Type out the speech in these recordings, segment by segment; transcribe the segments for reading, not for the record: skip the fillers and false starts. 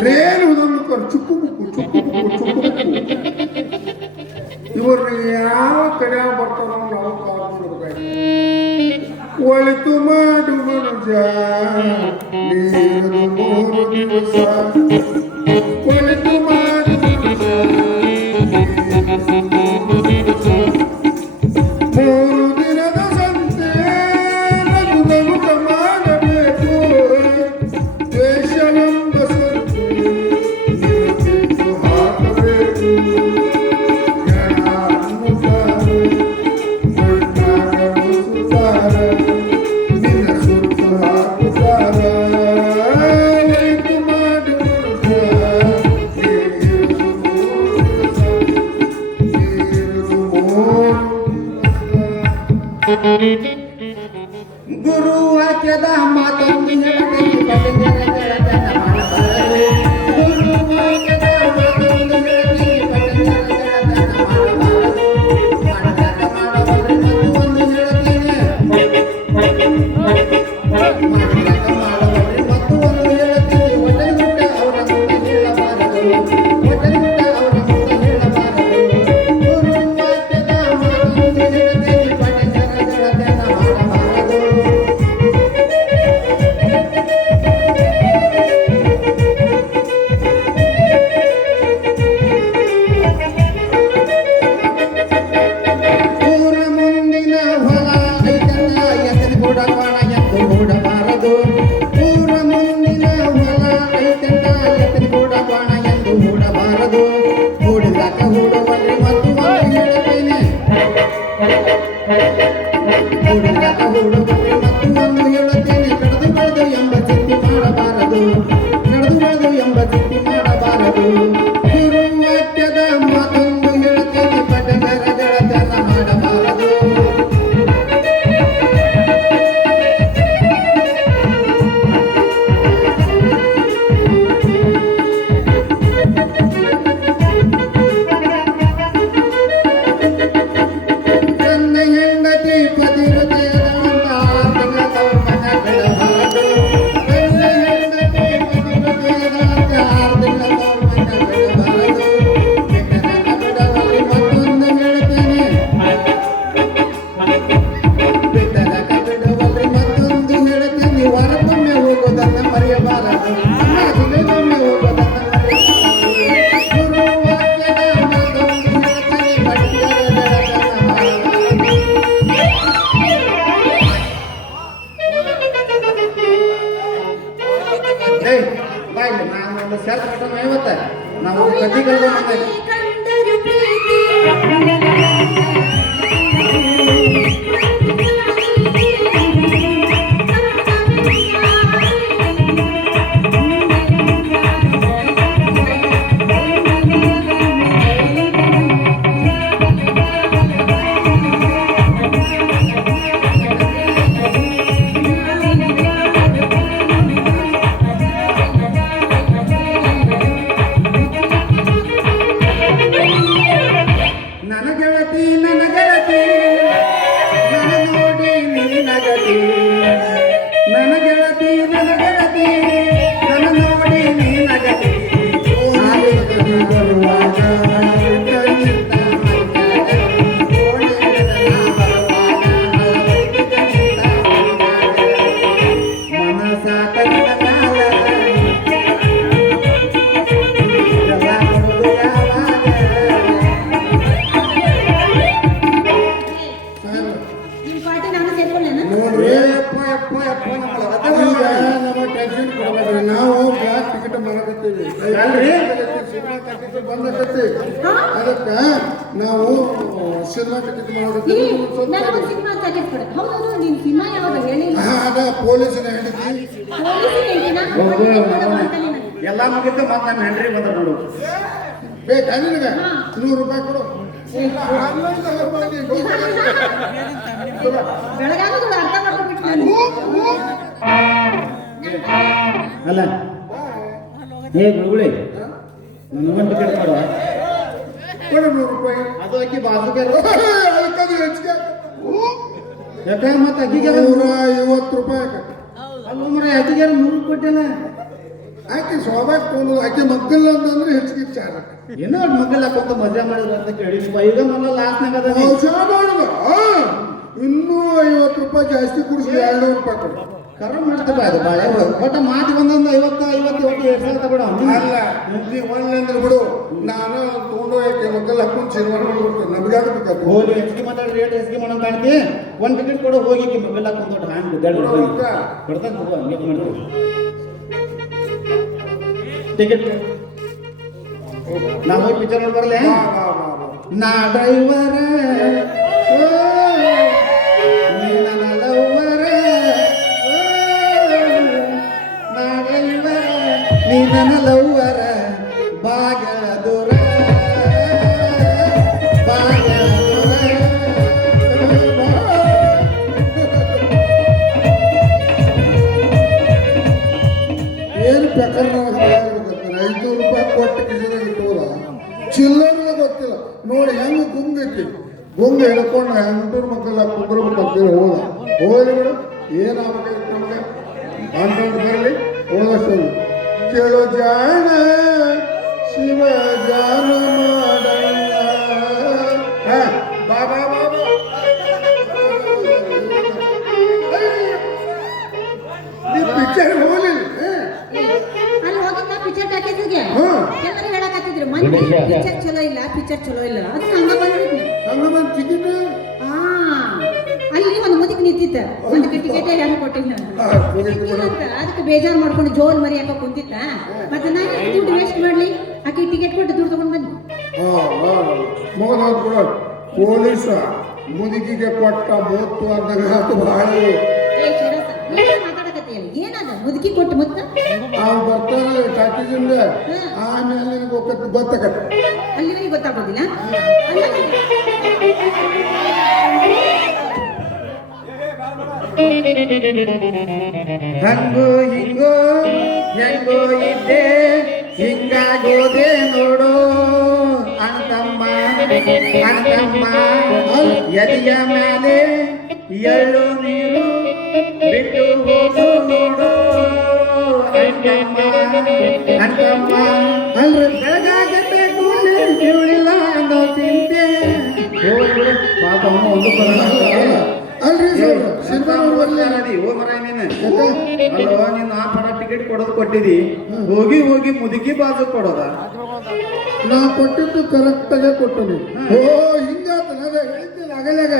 Train ಉದಮ್ಕರ್ ಚುಕ್ಕು book ಚುಕ್ಕು book ಚುಕ್ಕು book ಇವರು ಯಾವ ಕಡೆ ಬರ್ತಾರೋ ನಾವು ಕಾಡ್ಬಿಡ್ಬೇಕು. ಒಳಿತು ಮಾಡು ಮನುಜ ನೀರದು 3 ದಿವಸ, ಒಳಿತು ಮಾಡು ಮನುಜ 3 ದಿನದ ಸಂತೆ ನಗು ನಗುತ ಮಾಡಬೇಕು. ದ್ವೇಷವೆಂಬ ಸಂತೆ ನಿನಗೆ ಹಾಕಬೇಕು. ಜನ ಅನ್ನುತ್ತಾರೆ, ಗಂಡಾಗಲು ಸುತ್ತಾರೆ, ನಿನ್ನ ಸುತ್ತು ಹಾಕುತ್ತಾರೆ. ಒಳಿತು ಮಾಡು ಮನುಜ ನೀರದು 3 ದಿವಸ. ಗುರು ವಾಕ್ಯದ ಮಾತೊಂದು ಹೇಳಬೇಕು, ಪಟಂಗರ ಗೆಳತನ ಮಾಡಬಾರದು. ಗುರು ವಾಕ್ಯದ ಮಾತೊಂದು ಹೇಳಬೇಕು, ಪಟಂಗರ ಗೆಳತನ ಮಾಡಬಾರದು. ಮಾಡದಾಗ ಮಾಡಬಾರದು ಮತ್ತು ಒಂದು ಹೇಳುತ್ತೇನೆ. ಮಾಡದಾಗ ಮಾಡಬಾರದು ಮತ್ತು ಒಂದು ಹೇಳುತ್ತೇನೆ. ಒಟ್ಟೆ ಮುಟ್ಟ ಅವರ ಮುಂದೆ ಹೇಳಬಾರದು, ಒಟ್ಟೆ ಮುಟ್ಟ ಅವರ ಮುಂದೆ ಹೇಳಬಾರದು. ಗುರು ವಾಕ್ಯದ ಮಾತೊಂದು ಹೇಳಬೇಕು, ಪಟಂಗರ ಗೆಳತನ ಮಾಡಬಾರದು. ಊರ ಮುಂದಿನ ಹೊಲ ಐತಲ್ಲ ಎತ್ತದ ಕೂಡ ಬಾಣ ಎಂದು ಹೂಡಬಾರದು. ಊರ ಮುಂದಿನ ಹೊಲ ಐತಲ್ಲ ಎತ್ತದ ಕೂಡ ಬಾಣ ಎಂದು ಹೂಡಬಾರದು. ಹೂಡಿದಾಗ ಹೂಡುವಲ್ಲಿ ಮತ್ತು ಒಂದು ಹೇಳುತ್ತೇನೆ. ಹೂಡಿದಾಗ ಹೂಡುವಲ್ಲಿ ಮತ್ತು ಒಂದು ಹೇಳುತ್ತೇನೆ. ಕಳೆದು ಬೆಳೆದು ಎಂಬ ಚಿಂತೆ ಮಾಡಬಾರದು, ನಡೆದು ಬೆಳೆದು ಎಂಬ ಚಿಂತೆ ಮಾಡಬಾರದು. ಗುರು ವಾಕ್ಯದ ಮಾತೊಂದು ಹೇಳುತ್ತೇನೆ, ಪಟಂಗರ ಗೆಳತನ ಮಾಡಬಾರದು. ನನ್ನ ಹೆಂಡತಿ ಪತಿವ್ರತೆಯಾದಂತ 6 ತಿಂಗಳ ತವರು ಮನೆ ಬಿಡಬಾರದು. ನನ್ನ ಹೆಂಡತಿ ಪತಿವ್ರತೆಯಾದಂತ 6 ತಿಂಗಳ ತವರು ಮನೆ ಬಿಡಬಾರದು. ಬಿಟ್ಟರೆ ಬಿಡವಲ್ಲಿ ಮತ್ತೊಂದು ಹೇಳುತ್ತೇನೆ. ಬಿಟ್ಟರೆ ಬಿಡುವಲ್ಲಿ ಮತ್ತೊಂದು ಹೇಳುತ್ತೇನೆ. ಹೊರಗೊಮ್ಮೆ ಹೋಗೋದನ್ನ ಮರೆಯಬಾರದು, ದಿನಗೊಮ್ಮೆ ಹೋಗೋದನ್ನ ಮರೆಯಬಾರದು. ಗುರು ವಾಕ್ಯದ ಮಾತೊಂದು ಹೇಳುತ್ತೇನೆ, ಪಟಂಗರ ಗೆಳತನ ಮಾಡಬಾರದು. ಏಯ್ ಬಾಯ್ಲಿ ನಾನು ಒಂದು ಸೆಲ್ಫ್ ಫೋಟೋ ಇವತ್ತ ನಾವು ಕದ್ದಿಗಳು ಬಂದಿದ್ದೀವಿ. ಕಂಡರು ಪ್ರೀತಿ ನನ್ನ ಗೆಳತಿ ನನ್ನ ಗೆಳತಿ ನನ್ನ ನೋಡಿ ನೀನಗತಿ. ನನ್ನ ಗೆಳತಿ ನನ್ನ ಗೆಳತಿ ನನ್ನ ನೋಡಿ ನೀನಗತಿ. ಆಲಿಕನು ಬರುವಾಗ ಕಣ್ಣಿಂದ ಮೈಕಳಗತಿ. ಓಣಿಯಿಂದ ಬರುವಾಗ ಕಣ್ಣಿಂದ ಮೈಕಳಗತಿ. ಮನಸ ತನ್ನ ಕಾಲ ಯಾವಾಗ ನಿಮ್ಮ ಪಾರ್ಟಿ ನಾನು ಸೇರ್ಕೊಳ್ಳೇನ? ನೋಡ್ರಿ ಈಗ ನಮ್ಮ ಟೆನ್ಷನ್ ಕೊಡ್ಬೇಡ್ರಿ. ನಾವು ಬ್ಯಾಗ್ ಟಿಕೆಟ್ ಮಾಡಕತ್ತೀವಿ, ಸಿನಿಮಾ ಟಿಕೆಟ್ ಬಂದಕತ್ತಿ. ಅದಕ್ಕೆ ನಾವು ಸಿನಿಮಾ ಟಿಕೆಟ್ ಮಾಡಕತ್ತೀವಿ. ನನಗೊಂದು ಸಿನಿಮಾ ಟಿಕೆಟ್ ಕೊಡು. ಹೌದು, ನೀನು ಸಿನಿಮಾ ಯಾವಾಗ ಹೇಳಿಲ್ಲ? ಅದ ಪೊಲೀಸನ ಹೇಳಿದ್ವಿ. ಪೊಲೀಸ್ ಹೇಳ್ತೀನಾ? ಎಲ್ಲ ಮುಗಿತು ಮತ್ತೆ ನಮ್ಮ ಹೆಂಡ್ರಿ ಬಂದ ನೋಡು. ಬೇಕಾ ನಿನಗೆ? 100 ರೂಪಾಯಿ ಕೊಡು. ಬೆಳಗಾಗೋದು ಅರ್ಥ ಮಾಡ್ಕೊಂಡ್ಬಿಟ್ಟು ನಾನು. ಅಲ್ಲ ಏ ಗುಳುಗುಳಿ ನನಗೊಂದು ಟಿಕೆಟ್ ಕೊಡುವ. ಕೊಡು 100 ರೂಪಾಯಿ. ಅದು ಅಕ್ಕಿ ಬಾಜುಗೆ ಅದಕ್ಕದು ಹೆಚ್ಚಿಗೆ ಯಾಕೆ ಮತ್ತೆ ಅಕ್ಕಿಗೆ 150 ರೂಪಾಯಿ. ಅಲ್ಲ ಮರ ಅಕ್ಕಿಗೆ 100 ಕೊಟ್ಟಿಲ್ಲ. ಆಕೆ ಸ್ವಾಭಾವಿಕ ತೊಗೊಂಡು ಆಕೆ ಮಕ್ಕಳ ಅಂತಂದ್ರೆ ಹೆಚ್ಚಿಗೆ ಚಾರ ಏನೋ ಮಕ್ಕಳ ಹಾಕೊಂತ ಮಜಾ ಮಾಡಿದ್ರು ಅಂತ ಕೇಳಿದ್ವಿ ಈಗ ಮೊದಲ ಲಾಸ್ನಾಗ ಅದ ಇನ್ನೂ 50 ರೂಪಾಯಿ ಜಾಸ್ತಿ ಕುಡಿಸಿ 200 ರೂಪಾಯಿ ಕೊಡು ಕರ ಮಾಡ್ತೇವೆ ಅದು ಬಾಳೆ ಒಟ್ಟ ಮಾತಿ ಒಂದೊಂದು 50 ಒಟ್ಟು 2,000 ತಗೊಳ ಅಲ್ಲ ನೀ ಅಂದ್ರೆ ಬಿಡು ನಾನು ತಗೊಂಡು ಆಕೆ ಮಕ್ಕಳ ಹಾಕೊಂಡು ಚಿರುವಾರ ಮಾಡ್ಬಿಡ್ತೀನಿ ನಮಗಾಗಬೇಕಾಗ್ತದೆ ಹೋಗಿ ಹೆಚ್ಚಿಗೆ ಮಾತಾಡಿ ರೇಟ್ ಹೆಚ್ಚಿಗೆ ಮಾಡೋಣ ಕಾಣ್ತಿ ಒಂದು ಟಿಕೆಟ್ ಕೊಡು ಹೋಗಿ ಮೊಬೈಲ್ ಹಾಕೊಂಡು ದೊಡ್ಡ ಹ್ಯಾಂಗ್ ಕೊಡ್ತಾನೆ ಹಂಗೆ ಮಾಡ್ತೀವಿ ಟಿಕೆಟ್ ನಾ ಹೋಗಿ ಪಿಕ್ಚರ್ ನೋಡಿ ಬರಲೇ ನಾ ಡ್ರೈವರ ನನ್ನ ಲವ್ವರ ನಾ ಡ್ರೈವರ ನೀ ನನ್ನ ಲವ್ವರ ಬಾಗದುರ ಏನು ಪ್ರಕರಣ 500 ರೂಪಾಯಿ ಕೊಟ್ಟು ಕಿಸಿದಾಗ ಇಟ್ಟೋದ ಚಿಲ್ಲರ್ನ ಗೊತ್ತಿಲ್ಲ ನೋಡಿ ಹೆಂಗೆ ಗುಂಗೈತಿ ಗುಂಗ ಹಿಡ್ಕೊಂಡು ಹೆಂಗೂರು ಮಕ್ಕಳ ಕುಂದ್ರಬೇಕು ಅಂತೇಳಿ ಹೋಗಲಿ ಬಿಡು ಏನಾಗಬೇಕು ನಮಗೆ ಕಾಂಟ್ರಾಕ್ಟ್ ಬರಲಿ ಹೋದಷ್ಟು ಕೇಳೋ ಜಾಣ ಶಿವ ಜಾನ ಮಾಡಲ್ಲ ಬಾ ಬಾ ಬಾ ಬಾ ನೀ ಪಿಕ್ಚರ್ ಹೋಗಲಿಲ್ಲ ಅಲ್ಲಿ ಹೋಗಿದ್ದ ಪಿಕ್ಚರ್ ಟಾಕೀಸ್ಗೆ ಎಲ್ಲರೂ ಹೇಳಕತ್ತಿದ್ರು ಮಂದಿ ಪಿಕ್ಚರ್ ಚಲೋ ಇಲ್ಲ ಅದಕ್ಕೆ ಹಂಗ ಬಂದಿದ್ನ ಹಂಗ ಟಿಕೆಟ್ ಅಲ್ಲಿ ಒಂದು ಮುದುಕ್ ನಿಂತಿದ್ದ ಒಂದು ಟಿಕೆಟ್ ಯಾರು ಕೊಟ್ಟಿಲ್ಲ ಅದಕ್ಕೆ ಬೇಜಾರು ಮಾಡ್ಕೊಂಡು ಜೋಲ್ ಮರಿ ಹಾಕ ಕುಂತಿದ್ದ ಮತ್ತೆ ನಾನು ದುಡ್ಡು ವೇಸ್ಟ್ ಮಾಡ್ಲಿ ಆಕೆ ಟಿಕೆಟ್ ಕೊಟ್ಟು ದುಡ್ಡು ತಗೊಂಡ್ ಬಂದಿ ಮಗನ ಕೂಡ ಪೊಲೀಸ ಮುದುಕಿಗೆ ಕೊಟ್ಟ 30 ಅಂದಾಗ ಬಹಳ ಮಾತಾಡಕತ್ತೀಯ ಏನದ ಮುದುಕಿ ಕೊಟ್ಟು ಮುತ್ತ ಅವ್ನು ಬರ್ತಾನೆ ಟಾಕೀಸಿಂದ ಆಮೇಲೆ ನಿನಗೆ ಗೊತ್ತಾಗತ್ತೆ ಅಲ್ಲಿವರೆಗೆ ಗೊತ್ತಾಗೋದಿಲ್ಲ ಹಂಗೋ ಹಿಂಗೋ ಹೆಂಗೋ ಇದ್ದೆ ಹಿಂಗಾಗೋದೆ ನೋಡು ಅಣ್ತಮ್ಮ ಎದೆಯ ಮೇಲೆ ಎಳ್ಳು ನೀರು ಬಿಟ್ಟು ಹೋಗು ನೋಡು ಅಣ್ತಮ್ಮ ಬೆಳಗಾಗಬೇಕು ಇವಳಿಲ್ಲ ಅನ್ನೋ ಚಿಂತೆ ಪಾಪ ಒಂದು ಅಲ್ರಿ ಸಿನಿಮಾ ನೋಡುವಲ್ಲಿ ನೀನು ಆ ಪಡ ಟಿಕೆಟ್ ಕೊಡೋದು ಕೊಟ್ಟಿದಿ ಹೋಗಿ ಮುದುಕಿ ಬಾಜು ಕೊಡೋದ ನಾ ಕೊಟ್ಟಿದ್ದು ಕರೆಕ್ಟ್ ಆಗಿ ಕೊಟ್ಟನು ಓ ಹಿಂಗಾತ ಹೇಳಿದ್ದೇನೆ ಆಗಲಾಗ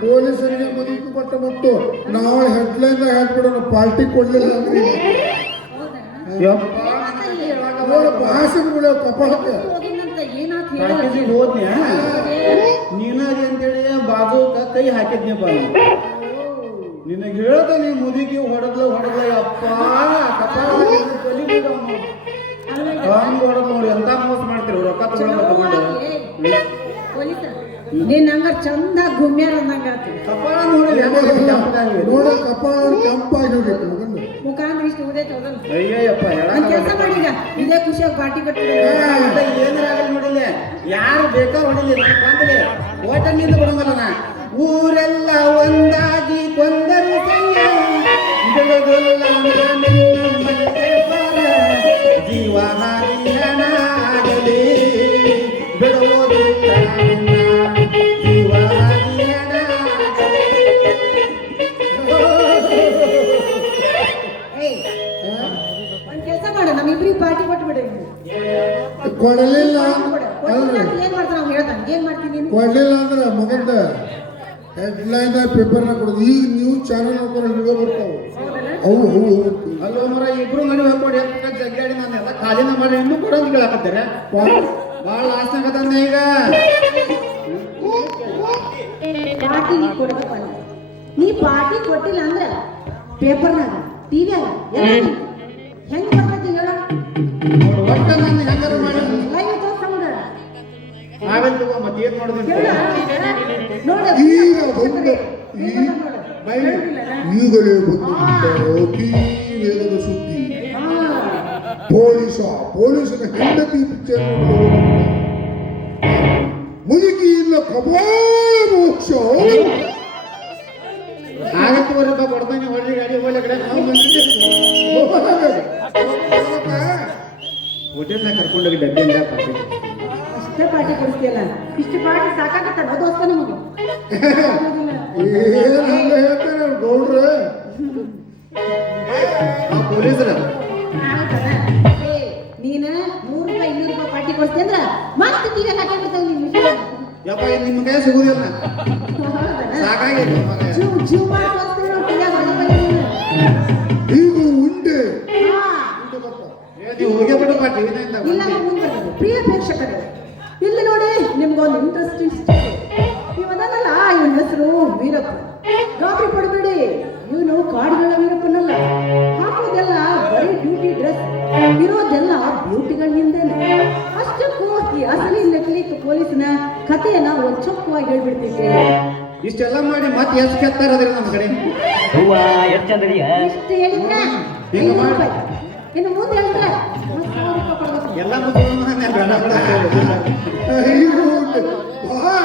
ಪೊಲೀಸರಿಗೆ ಮುದುಕಿ ಕೊಟ್ಟ ಮತ್ತು ನಾವು ಹೆಡ್ಲೈನ್ ಹಾಕ್ಬಿಡೋಣ ಪಾರ್ಟಿ ಕೊಡ್ಲಿಲ್ಲ ಅಂದ್ರೆ ಭಾಷೆ ಬಿಡೋ ಕಪಾಳಕ್ಕೆ ಹೋದ್ನ್ಯಾ ನೀನದಿ ಅಂತೇಳಿ ಬಾಜು ಕೈ ಹಾಕಿದ್ನಪ್ಪ ನಿನಗೆ ಹೇಳದ ನೀ ಮುದುಕಿ ಹೊಡೆದ್ಲ ಅಪ್ಪ ಹಂಗ ಹೊಡೆದ್ ನೋಡಿ ಎಂತ ಮೋಸ ಮಾಡ್ತೀರಿ ರೊಕ್ಕ ತಗೊಂಡು ನೀನ್ ಹಂಗ ಚಂದ ಗುಮ್ಯಾರ ಅಂದಂಗ ಕಪಾಳ ನೋಡಿ ನೋಡೋ ಕಪಾಳ ಕೆಂಪಾಗಿ ಹೋಗಿತ್ತು ಮಗಂದು ಮುಖ ಅಂದ್ರೆ ಇಷ್ಟು ಉದೈತೆ ಹೋಗಲ್ಲ ಅಯ್ಯಯ್ಯಪ್ಪ ಕೆಲಸ ಮಾಡೀಗ ಇದೇ ಖುಷಿಯಾಗಿ ಪಾರ್ಟಿ ಕೊಟ್ಟಿಲ್ಲ ಏನಾಗಲ್ಲ ನೋಡಿಲ್ಲ ಯಾರು ಬೇಕಾ ಹೊಡಿಲಿ ಬಂದಲೆ ಹೋಟೆಲ್ನಿಂದ ಬರಂಗಲ್ಲ ನಾ ಊರೆಲ್ಲ ಒಂದಾಗಿ ಕೊಂದರು ಬಿಡುವುದಿಲ್ಲ ಜೀವ ಹಾರಿಯನಾಗಲಿ ಬಿಡುವುದಿಲ್ಲ ಜೀವ ಒಂದ್ ಕೆಲಸ ಮಾಡ ನಮ್ಮಿಬ್ರಿಗೆ ಪಾರ್ಟಿ ಕೊಟ್ಬಿಡ ಕೊಡಲಿಲ್ಲ ಏನ್ ಮಾಡ್ತಾನ ಅವ್ನು ಹೇಳ್ತಾನೆ ಏನ್ ಮಾಡ್ತೀನಿ ನೀನು ಕೊಡ್ಲಿಲ್ಲ ಅಂದ್ರೆ ಮಗಂದ ಹೆಡ್ಲೈನ್ ಪೇಪರ್ನ ಕೊಡೋದು ಈಗ ನ್ಯೂಸ್ ಚಾನಲ್ ನೋಡ್ಕೊಂಡು ಹಿಡಿಯೋ ಬರ್ತಾವೆ ಅವು ಅಲ್ಲೋ ಮರ ಇಬ್ರು ನಡುವೆ ಕೊಡಿ ಜಗ್ಗಾಡಿ ನಾನು ಎಲ್ಲ ಖಾಲಿನ ಮಾಡಿ ಇನ್ನೂ ಕೊಡೋದು ಕೇಳಕತ್ತಾರೆ ಭಾಳ ಲಾಸ್ಟ್ ಆಗತ್ತ ಈಗ ಪಾರ್ಟಿ ನೀ ಕೊಡ್ಬೇಕಲ್ಲ ನೀ ಪಾರ್ಟಿ ಕೊಟ್ಟಿಲ್ಲ ಅಂದ್ರ ಪೇಪರ್ನಾಗ ಟಿವಿಯಾಗ ಹೆಂಗ್ ಬರ್ತೈತಿ ಹೇಳ ಒಟ್ಟ ನಾನು ಹೆಂಗಾರ ಮಾಡಿ ಲೈವ್ ತೋರ್ಸಂಗ ನಾವೆಲ್ಲ ತಗೋ ಮತ್ತೆ ಏನ್ ಮಾಡೋದು ನೋಡ ಈಗ ಬಂದ ಈಗಲೇ ಬಂದಿದ್ದ ಅತಿ ವೇಗದ ಸುದ್ದಿ ಪೊಲೀಸನ ಹೆಂಡತಿ ಪಿಕ್ಚರ್ ಮುದುಕಿ ಇಲ್ಲ ಕಪಾಳ ಮೋಕ್ಷ ಆಗತ್ತೆ ಬರಪ್ಪ ಕೊಡ್ತಾನೆ ಹೊಳ್ಳಿ ಗಾಡಿ ಹೋಗ್ಲಿ ಕಡೆ ನಾವು ಬಂದಿದ್ದೆ ಹೋಟೆಲ್ನಾಗ ಕರ್ಕೊಂಡೋಗಿ ಡಬ್ಬಿಯಿಂದ ಪಾರ್ಟಿ ಅಷ್ಟೇ ಪಾರ್ಟಿ ಕೊಡಿಸ್ತೀಯಲ್ಲ ಇಷ್ಟು ಪಾರ್ಟಿ ಸಾಕಾಗತ್ತಲ್ಲ ದೋಸ್ತ ನಮಗೆ ಏನು ಹಂಗ ಹೇಳ್ತಾರೆ ಅವ್ರು ಗೌಡ್ರು ಆ ಪೊಲೀಸರ ನೀನ 100 ರೂಪಾಯಿ 200 ರೂಪಾಯಿ ಪಾರ್ಟಿ ಕೊಡ್ತೀಯ ಅಂದ್ರ ಮತ್ತೆ ಟಿವಿ ಹಾಕಿಬಿಡ್ತಾವ ನಿನ್ ವಿಷಯ ಯಪ್ಪ ಇದು ನಿಮ್ಮ ಕೈ ಸಿಗುದಿಲ್ಲ ಸಾಕಾಗೈತಿ ಜೀವ ಮಾಡಿ ತೋರಿಸ್ತೀವಿ ನಾವು ಟಿವಿ ಈಗ ಉಂಡೆ ನೀವು ಹೋಗೇ ಬಿಡು ಪಾರ್ಟಿ ಇಲ್ಲ ಮುಂದೆ ಪ್ರಿಯ ಪ್ರೇಕ್ಷಕರೇ ಇಲ್ಲಿ ನೋಡಿ ನಿಮ್ಗೊಂದು ಇಂಟ್ರೆಸ್ಟಿಂಗ್ ಸ್ಟೋರಿ ಇವನಲ್ಲ ಇವನ ಹೆಸರು ವೀರಪ್ಪ ಗಾಬರಿ ಪಡಬೇಡಿ ಇವನು ಕಾಡುಗಳ ವೀರಪ್ಪನಲ್ಲ ಹಾಕೋದೆಲ್ಲ ಬರೀ ಡ್ಯೂಟಿ ಡ್ರೆಸ್ ಇರೋದೆಲ್ಲ ಬ್ಯೂಟಿಗಳ ಹಿಂದೆನೆ ಅಷ್ಟಕ್ಕೂ ಈ ಅಸಲಿ ನಕಲಿ ಪೊಲೀಸ್ನ ಕಥೆಯನ್ನ ಒಂದು ಚೊಕ್ಕವಾಗಿ ಹೇಳ್ಬಿಡ್ತಿದ್ದೆ ಇಷ್ಟೆಲ್ಲ ಮಾಡಿ ಮತ್ತೆ ಎಷ್ಟು ಕೆತ್ತಾರ ಅದ್ರಿ ನಮ್ಮ ಕಡೆ ಹೂವ ಎಷ್ಟು ಚಂದದಿಯ ಇಷ್ಟು ಹೇಳಿದ್ರ ಹಿಂಗ್ ಮಾಡು. ಇನ್ನು ಮುಂದೆ ಹೇಳಿದ್ರ ಮತ್ತೆ 100 ರೂಪಾಯಿ ಕೊಡ್ಬೇಕು ಎಲ್ಲ ಮುಗಿದ ಈಗ ಉಂಡೆ ಭಾಳ